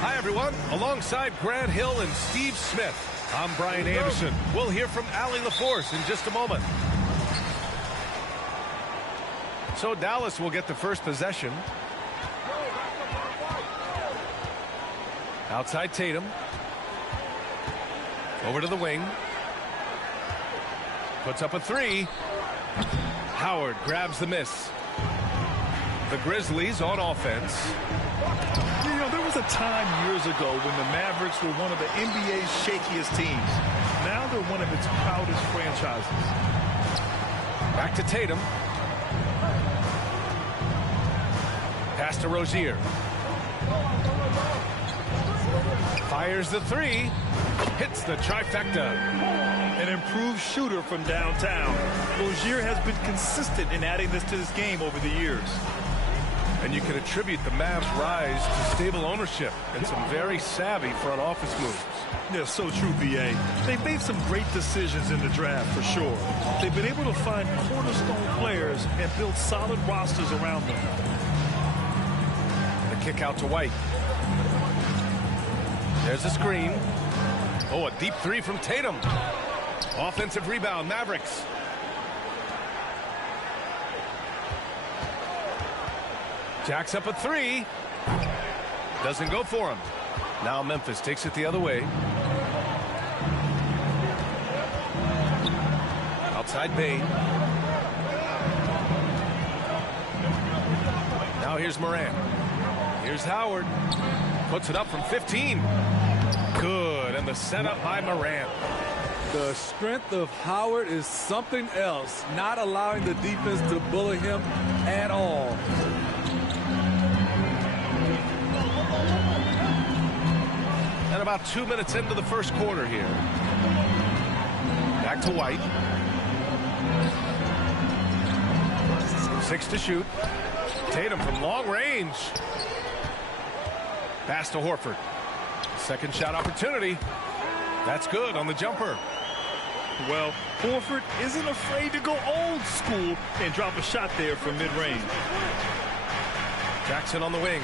Hi, everyone. Alongside Grant Hill and Steve Smith, I'm Brian Anderson. We'll hear from Allie LaForce in just a moment. So Dallas will get the first possession. Outside Tatum. Over to the wing. Puts up a three. Howard grabs the miss. The Grizzlies on offense. You know, there was a time years ago when the Mavericks were one of the NBA's shakiest teams. Now they're one of its proudest franchises. Back to Tatum. Pass to Rozier. Fires the three. Hits the trifecta. An improved shooter from downtown. Rozier has been consistent in adding this to this game over the years. And you can attribute the Mavs' rise to stable ownership and some very savvy front office moves. Yeah, so true, B.A. They've made some great decisions in the draft, for sure. They've been able to find cornerstone players and build solid rosters around them. The kick out to White. There's a screen. Oh, a deep three from Tatum. Offensive rebound, Mavericks. Jacks up a three. Doesn't go for him. Now Memphis takes it the other way. Outside Bane. Now here's Morant. Here's Howard. Puts it up from 15. Good, and the setup by Morant. The strength of Howard is something else, not allowing the defense to bully him at all. And about 2 minutes into the first quarter here. Back to White. 6 to shoot. Tatum from long range. Pass to Horford. Second shot opportunity. That's good on the jumper. Well, Horford isn't afraid to go old school and drop a shot there from mid-range. Jackson on the wing.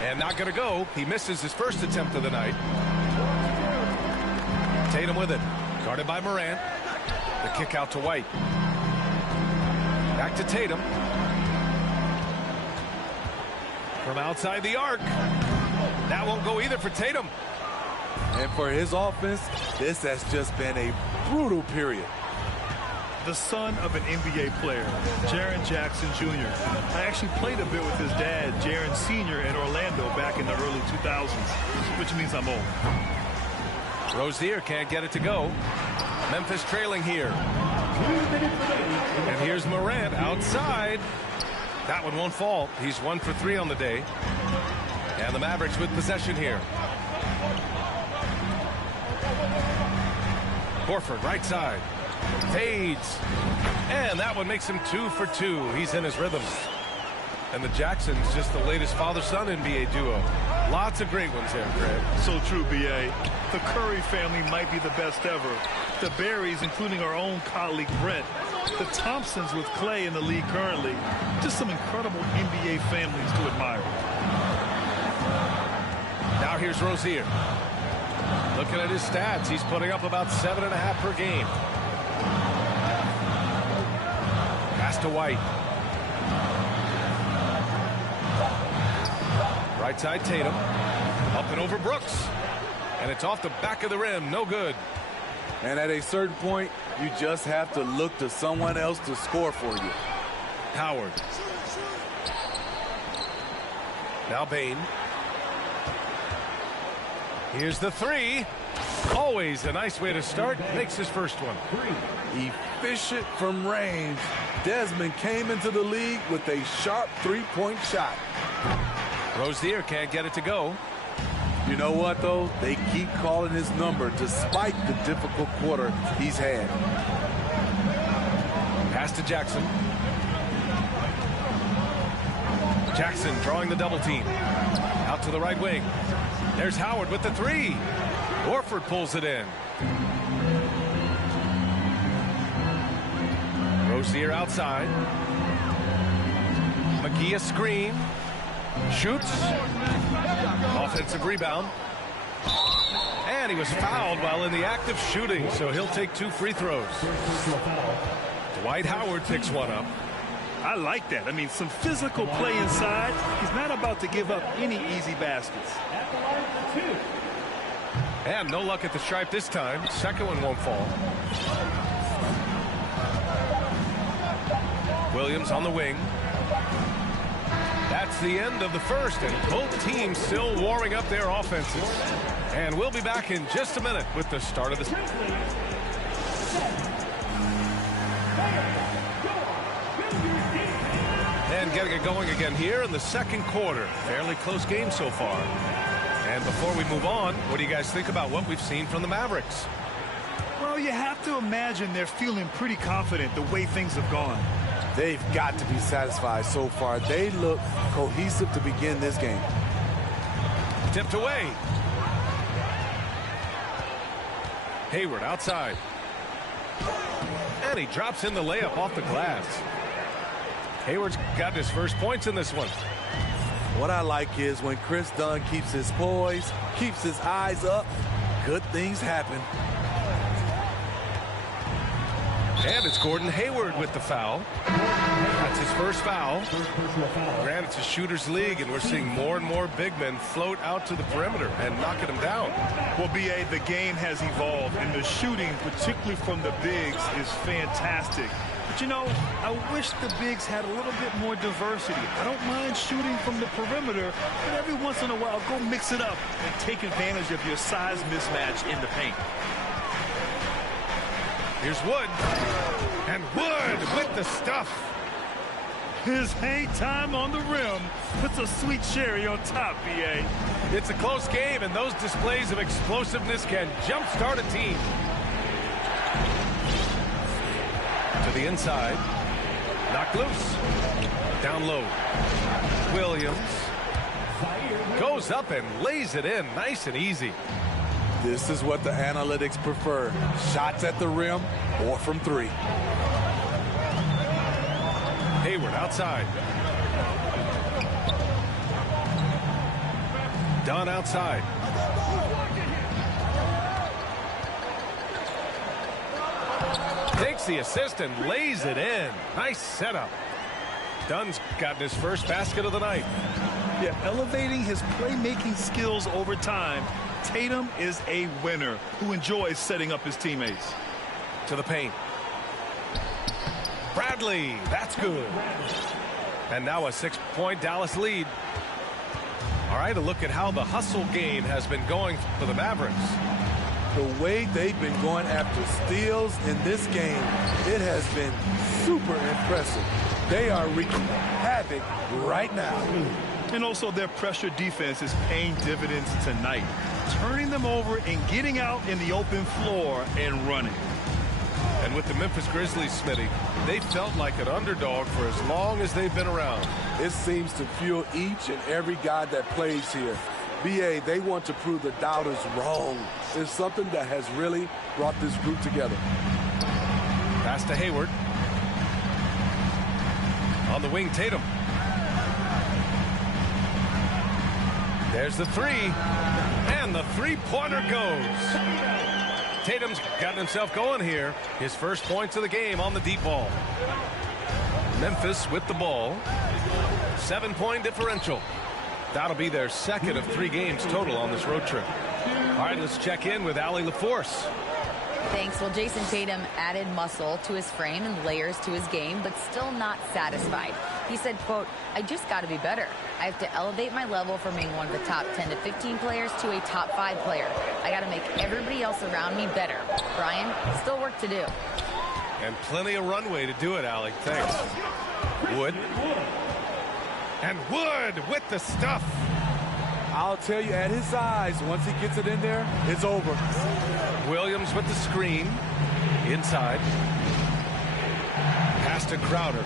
And not going to go. He misses his first attempt of the night. Tatum with it. Guarded by Morant. The kick out to White. Back to Tatum. From outside the arc. That won't go either for Tatum. And for his offense, this has just been a brutal period. The son of an NBA player, Jaren Jackson Jr. I actually played a bit with his dad, Jaren Sr. in Orlando back in the early 2000s, which means I'm old. Rozier can't get it to go. Memphis trailing here. And here's Morant outside. That one won't fall. He's 1 for 3 on the day. And the Mavericks with possession here. Horford right side. Fades. And that one makes him 2 for 2. He's in his rhythm. And the Jacksons just the latest father-son NBA duo. Lots of great ones there, Greg. So true, B.A. The Curry family might be the best ever. The Berries, including our own colleague Brent. The Thompsons with Clay in the league currently. Just some incredible NBA families to admire. Now here's Rozier. Looking at his stats, he's putting up about 7.5 per game. Pass to White. Right side Tatum. Up and over Brooks. And it's off the back of the rim. No good. And at a certain point, you just have to look to someone else to score for you. Howard. Now Bane. Here's the three. Always always a nice way to start. Makes his first one. Efficient from range. Desmond came into the league with a sharp three-point shot. Rozier can't get it to go. You know what, though? They keep calling his number despite the difficult quarter he's had. Pass to Jackson. Jackson drawing the double team. Out to the right wing. There's Howard with the three. Horford pulls it in. Rozier outside. McGee a screen. Shoots. Offensive rebound. And he was fouled while in the act of shooting, so he'll take 2 free throws. Dwight Howard picks one up. I like that. I mean, some physical play inside. He's not about to give up any easy baskets. And no luck at the stripe this time. Second one won't fall. Williams on the wing. That's the end of the first, and both teams still warming up their offenses. And we'll be back in just a minute with the start of the and getting it going again here in the second quarter. Fairly close game so far. And before we move on, what do you guys think about what we've seen from the Mavericks? Well, you have to imagine they're feeling pretty confident the way things have gone. They've got to be satisfied so far. They look cohesive to begin this game. Tipped away. Hayward outside. And he drops in the layup off the glass. Hayward's got his first points in this one. What I like is when Chris Dunn keeps his poise, keeps his eyes up, good things happen. And it's Gordon Hayward with the foul. That's his first foul. Granted, it's a shooter's league, and we're seeing more and more big men float out to the perimeter and knocking them down. Well, B.A., the game has evolved, and the shooting, particularly from the bigs, is fantastic. But, you know, I wish the bigs had a little bit more diversity. I don't mind shooting from the perimeter, but every once in a while, go mix it up and take advantage of your size mismatch in the paint. Here's Wood. And Wood with the stuff. His hang time on the rim puts a sweet cherry on top, B.A. It's a close game, and those displays of explosiveness can jumpstart a team. To the inside. Knocked loose. Down low. Williams. Goes up and lays it in nice and easy. This is what the analytics prefer. Shots at the rim or from three. Hayward outside. Dunn outside. Takes the assist and lays it in. Nice setup. Dunn's gotten his first basket of the night. Yeah, elevating his playmaking skills over time. Tatum is a winner who enjoys setting up his teammates. To the paint. Bradley, that's good. And now a 6-point Dallas lead. All right, a look at how the hustle game has been going for the Mavericks. The way they've been going after steals in this game, it has been super impressive. They are wreaking havoc right now. And also their pressure defense is paying dividends tonight, turning them over and getting out in the open floor and running. And with the Memphis Grizzlies, Smitty, they felt like an underdog for as long as they've been around. It seems to fuel each and every guy that plays here. BA, they want to prove the doubters wrong. It's something that has really brought this group together. Pass to Hayward. On the wing, Tatum. There's the three. And the three-pointer goes. Tatum's gotten himself going here. His first points of the game on the deep ball. Memphis with the ball. 7-point differential. That'll be their second of 3 games total on this road trip. All right, let's check in with Allie LaForce. Thanks. Well, Jason Tatum added muscle to his frame and layers to his game, but still not satisfied. He said, quote, "I just got to be better. I have to elevate my level from being one of the top 10 to 15 players to a top 5 player. I got to make everybody else around me better. Brian, still work to do. And plenty of runway to do it, Alec. Thanks. Wood. And Wood with the stuff. I'll tell you, at his size, once he gets it in there, it's over. Williams with the screen. Inside. Pass to Crowder.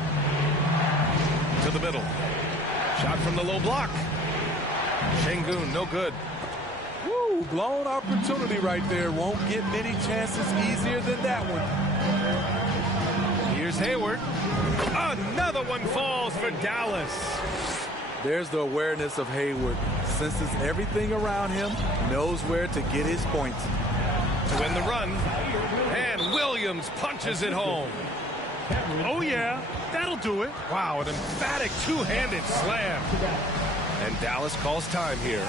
To the middle. Shot from the low block. Şengün, no good. Woo, blown opportunity right there. Won't get many chances easier than that one. Here's Hayward. Another one falls for Dallas. There's the awareness of Hayward. Senses everything around him, knows where to get his points. To win the run. And Williams punches it home. Oh, yeah, that'll do it. Wow, an emphatic two-handed slam. And Dallas calls time here.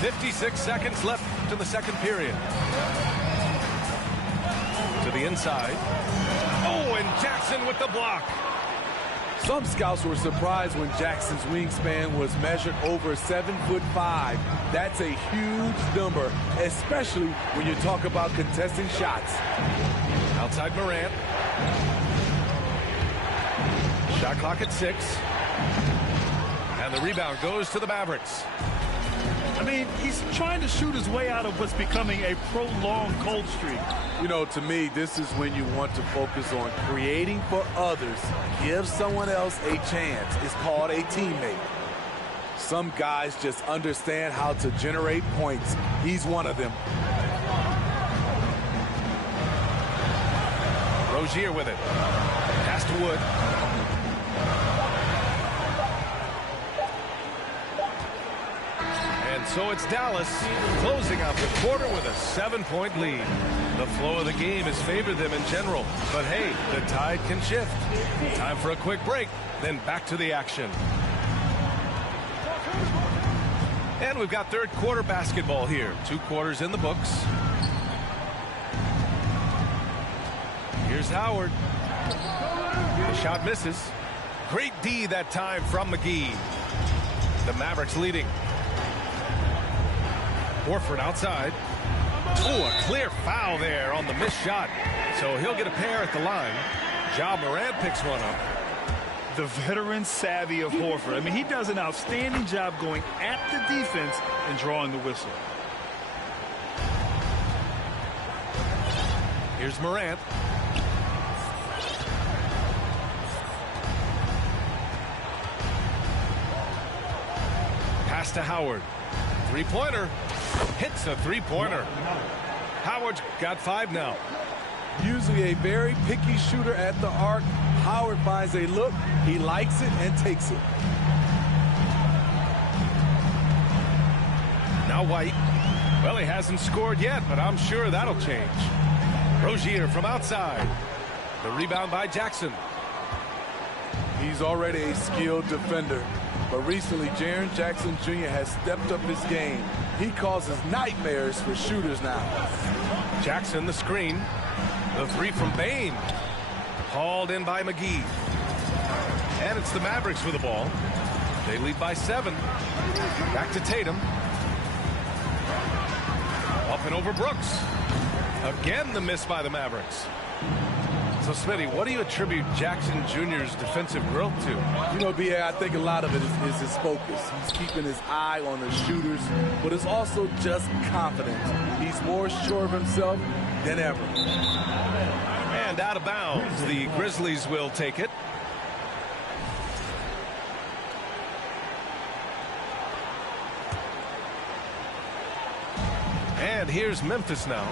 "56 seconds left to the second period." To the inside. Oh, and Jackson with the block. Some scouts were surprised when Jackson's wingspan was measured over 7'5". That's a huge number, especially when you talk about contesting shots. Outside Morant. Shot clock at 6. And the rebound goes to the Mavericks. I mean, he's trying to shoot his way out of what's becoming a prolonged cold streak. You know, to me, this is when you want to focus on creating for others. Give someone else a chance. It's called a teammate. Some guys just understand how to generate points. He's one of them. Rozier with it. Pass to Wood. And so it's Dallas closing out the quarter with a 7-point lead. The flow of the game has favored them in general. But hey, the tide can shift. Time for a quick break, then back to the action. And we've got third quarter basketball here. 2 quarters in the books. Here's Howard. The shot misses. Great D that time from McGee. The Mavericks leading. Horford outside. Oh, a clear foul there on the missed shot. So he'll get a pair at the line. Ja Morant picks one up. The veteran savvy of Horford. I mean, he does an outstanding job going at the defense and drawing the whistle. Here's Morant. Pass to Howard. Three-pointer. Hits a three-pointer. Howard's got 5 now. Usually a very picky shooter at the arc. Howard finds a look, he likes it, and takes it. Now White. Well, he hasn't scored yet, but I'm sure that'll change. Rozier from outside. The rebound by Jackson. He's already a skilled defender, but recently Jaren Jackson Jr. has stepped up his game. He causes nightmares for shooters now. Jackson the screen. The 3 from Bane. Hauled in by McGee. And it's the Mavericks with the ball. They lead by 7. Back to Tatum. Up and over Brooks. Again the miss by the Mavericks. So, Smitty, what do you attribute Jackson Jr.'s defensive growth to? You know, B.A., I think a lot of it is his focus. He's keeping his eye on the shooters, but it's also just confidence. He's more sure of himself than ever. And out of bounds, the Grizzlies will take it. And here's Memphis now.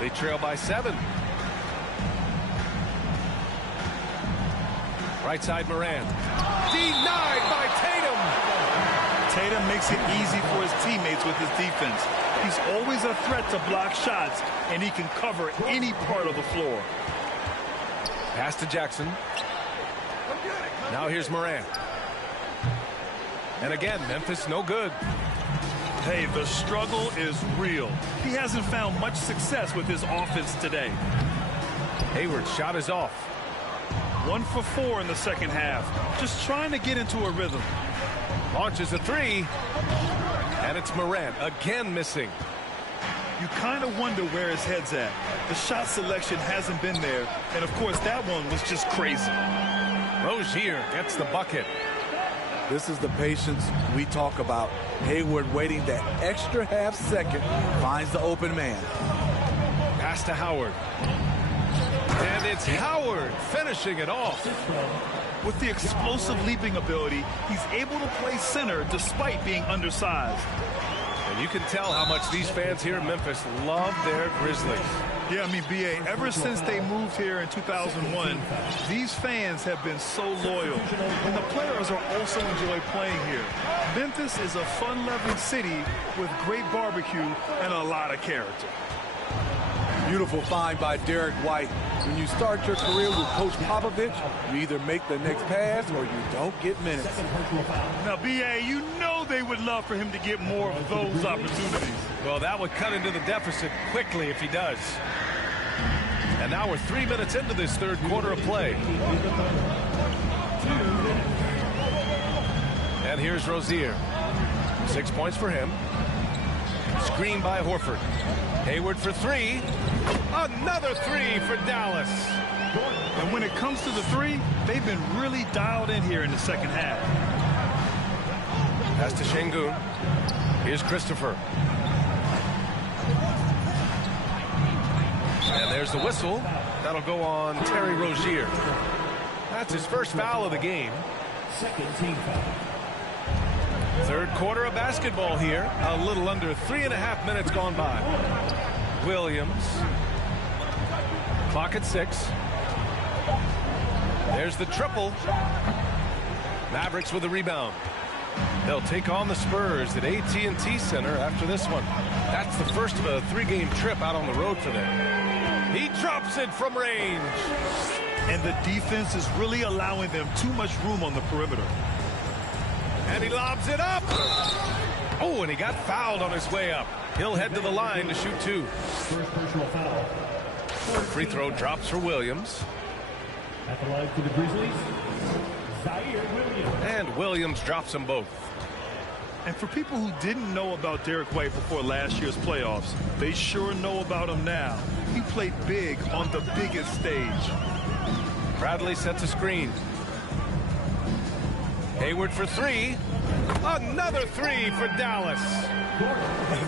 They trail by 7. Right side Morant. Denied by Tatum. Tatum makes it easy for his teammates with his defense. He's always a threat to block shots, and he can cover any part of the floor. Pass to Jackson. Now here's Morant. And again, Memphis no good. Hey, the struggle is real. He hasn't found much success with his offense today. Hayward's shot is off. 1 for 4 in the second half. Just trying to get into a rhythm. Launches a three. And it's Morant again missing. You kind of wonder where his head's at. The shot selection hasn't been there. And, of course, that one was just crazy. Rozier gets the bucket. This is the patience we talk about. Hayward waiting that extra half second, finds the open man. Pass to Howard. And it's Howard finishing it off. With the explosive leaping ability, he's able to play center despite being undersized. And you can tell how much these fans here in Memphis love their Grizzlies. Yeah, I mean, B.A., ever since they moved here in 2001, these fans have been so loyal. And the players are also enjoy playing here. Memphis is a fun-loving city with great barbecue and a lot of character. Beautiful find by Derek White. When you start your career with Coach Popovich, you either make the next pass or you don't get minutes. Now, B.A., you know they would love for him to get more of those opportunities. Well, that would cut into the deficit quickly if he does. And now we're 3 minutes into this third quarter of play. And here's Rozier. 6 points for him. Screen by Horford. Hayward for three. Another three for Dallas. And when it comes to the three, they've been really dialed in here in the second half. Pass to Şengün. Here's Christopher. And there's the whistle. That'll go on Terry Rozier. That's his first foul of the game. Second team foul. Third quarter of basketball here. A little under 3.5 minutes gone by. Williams. Clock at 6. There's the triple. Mavericks with a rebound. They'll take on the Spurs at AT&T Center after this one. That's the first of a 3-game trip out on the road for them. He drops it from range. And the defense is really allowing them too much room on the perimeter. And he lobs it up. Oh, and he got fouled on his way up. He'll head to the line to shoot two. First personal foul. Free throw drops for Williams. At the line for the Grizzlies, Zaire Williams. And Williams drops them both. And for people who didn't know about Derek White before last year's playoffs, they sure know about him now. He played big on the biggest stage. Bradley sets a screen. Hayward for three. Another three for Dallas.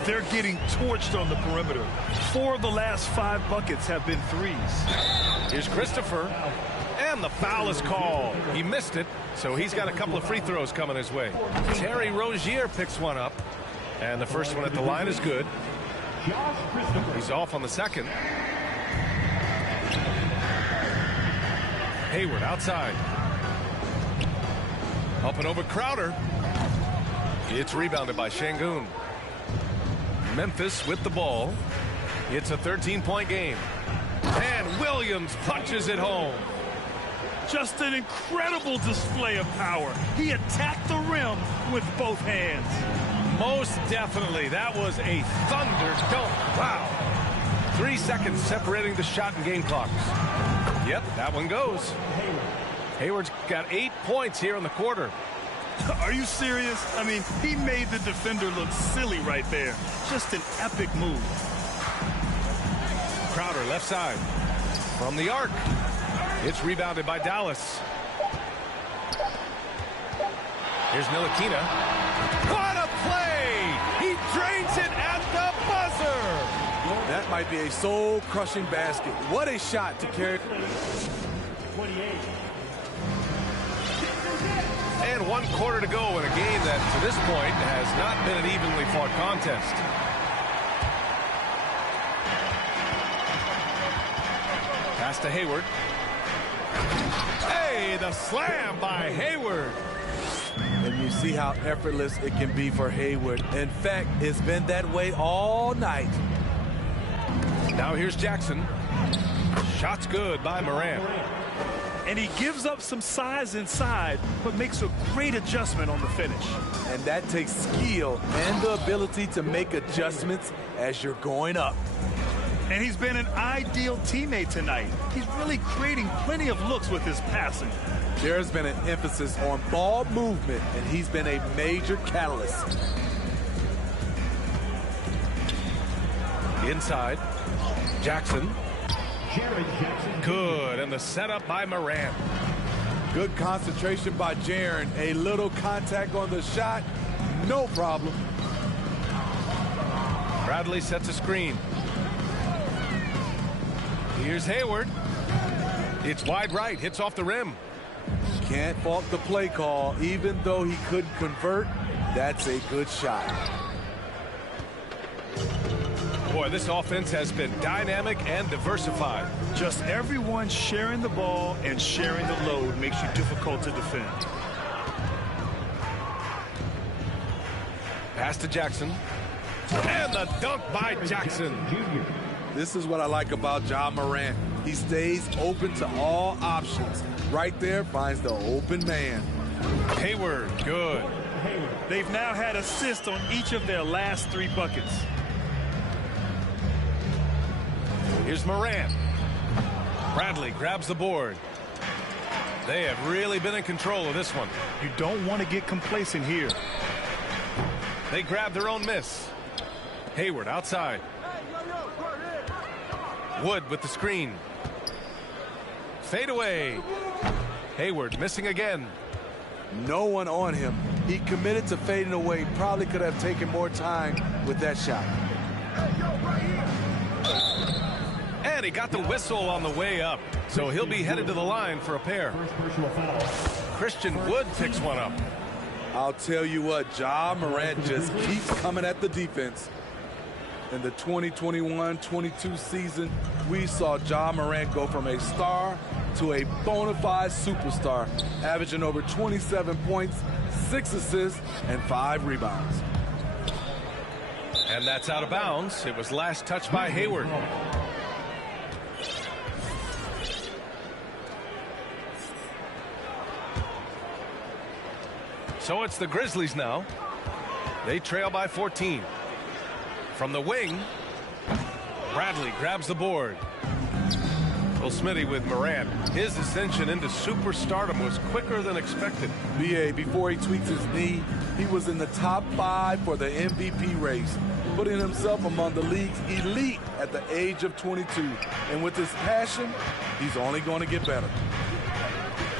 They're getting torched on the perimeter. 4 of the last 5 buckets have been threes. Here's Christopher. And the foul is called. He missed it, so he's got a couple of free throws coming his way. Terry Rozier picks one up. And the first one at the line is good. He's off on the second. Hayward outside. Up and over Crowder. It's rebounded by Şengün. Memphis with the ball. It's a 13-point game. And Williams punches it home. Just an incredible display of power. He attacked the rim with both hands. Most definitely. That was a thunder dunk. Wow. 3 seconds separating the shot and game clocks. Yep, that one goes. Hayward's got 8 points here in the quarter. Are you serious? I mean, he made the defender look silly right there. Just an epic move. Crowder left side. From the arc. It's rebounded by Dallas. Here's Ntilikina. What a play! He drains it at the buzzer! That might be a soul-crushing basket. What a shot to carry. 28. And 1 quarter to go in a game that, to this point, has not been an evenly fought contest. Pass to Hayward. Hey, the slam by Hayward. And you see how effortless it can be for Hayward. In fact, it's been that way all night. Now here's Jackson. Shot's good by Morant. And he gives up some size inside, but makes a great adjustment on the finish. And that takes skill and the ability to make adjustments as you're going up. And he's been an ideal teammate tonight. He's really creating plenty of looks with his passing. There's been an emphasis on ball movement, and he's been a major catalyst. Inside, Jackson. Jared Jackson. Good, and the setup by Morant. Good concentration by Jaren. A little contact on the shot, no problem. Bradley sets a screen. Here's Hayward. It's wide right, hits off the rim. Can't fault the play call. Even though he couldn't convert, that's a good shot. Boy, this offense has been dynamic and diversified. Just everyone sharing the ball and sharing the load makes you difficult to defend. Pass to Jackson. And the dunk by Jackson. Jr. This is what I like about Ja Morant. He stays open to all options. Right there, finds the open man. Hayward, good. Hayward. They've now had assists on each of their last 3 buckets. Here's Morant. Bradley grabs the board. They have really been in control of this one. You don't want to get complacent here. They grab their own miss. Hayward outside. Wood with the screen. Fade away. Hayward missing again. No one on him. He committed to fading away. Probably could have taken more time with that shot. And he got the whistle on the way up. So he'll be headed to the line for a pair. First personal foul. Christian Wood picks one up. I'll tell you what, Ja Morant just keeps coming at the defense. In the 2021-22 season, we saw Ja Morant go from a star to a bona fide superstar, averaging over 27 points, 6 assists, and 5 rebounds. And that's out of bounds. It was last touched by Hayward. So it's the Grizzlies now. They trail by 14. From the wing, Bradley grabs the board. Well, Smitty with Morant. His ascension into superstardom was quicker than expected. BA, before he tweaks his knee, he was in the top 5 for the MVP race, putting himself among the league's elite at the age of 22. And with his passion, he's only going to get better.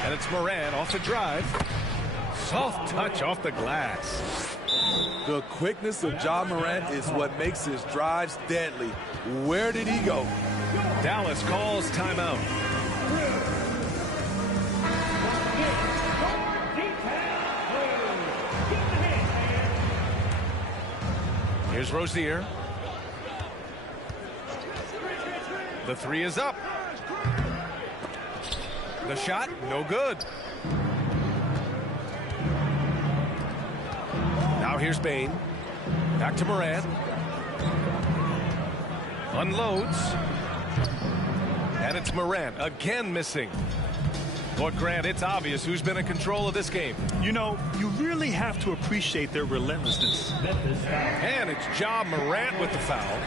And it's Morant off the drive. Soft touch off the glass. The quickness of Ja Morant is what makes his drives deadly. Where did he go? Dallas calls timeout. Here's Rozier. The 3 is up. The shot, no good. Now here's Bane. Back to Morant. Unloads. And it's Morant again missing. Lord Grant, it's obvious who's been in control of this game. You know, you really have to appreciate their relentlessness. Memphis foul. And it's Ja Morant with the foul.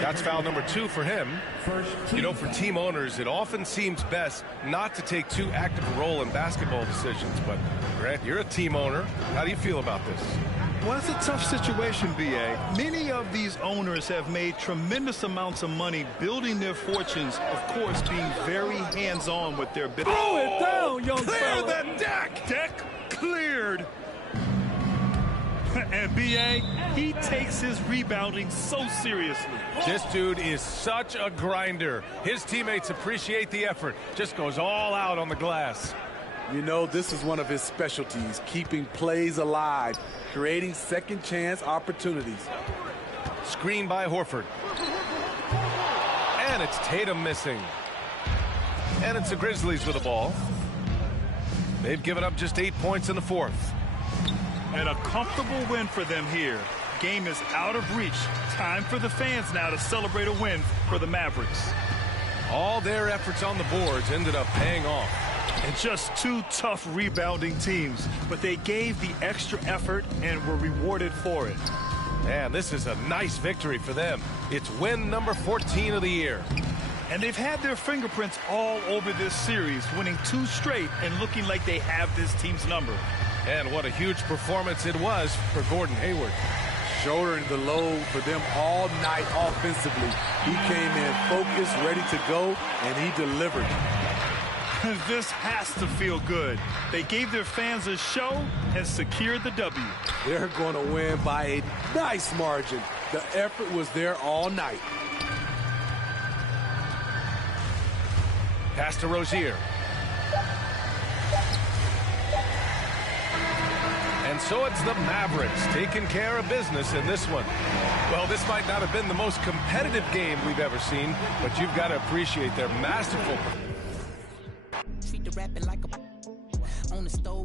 That's foul number 2 for him. First You know, for team owners, it often seems best not to take too active a role in basketball decisions. But, Grant, you're a team owner. How do you feel about this? Well, it's a tough situation, B.A. Many of these owners have made tremendous amounts of money building their fortunes, of course, being very hands-on with their business. Throw it down, young Clear fella. the deck! Deck cleared. And B.A., he takes his rebounding so seriously. This dude is such a grinder. His teammates appreciate the effort. Just goes all out on the glass. You know, this is one of his specialties, keeping plays alive, creating second chance opportunities. Screen by Horford. And it's Tatum missing. And it's the Grizzlies with the ball. They've given up just 8 points in the 4th. And a comfortable win for them here. Game is out of reach. Time for the fans now to celebrate a win for the Mavericks. All their efforts on the boards ended up paying off. And just 2 tough rebounding teams, but they gave the extra effort and were rewarded for it. And this is a nice victory for them. It's win number 14 of the year. And they've had their fingerprints all over this series, winning 2 straight and looking like they have this team's number. And what a huge performance it was for Gordon Hayward. Shouldering the load for them all night offensively. He came in focused, ready to go, and he delivered. This has to feel good. They gave their fans a show and secured the W. They're going to win by a nice margin. The effort was there all night. Pass to Rozier. And so it's the Mavericks taking care of business in this one. Well, this might not have been the most competitive game we've ever seen, but you've got to appreciate their masterful performance. Treat the rapping like a on the stove.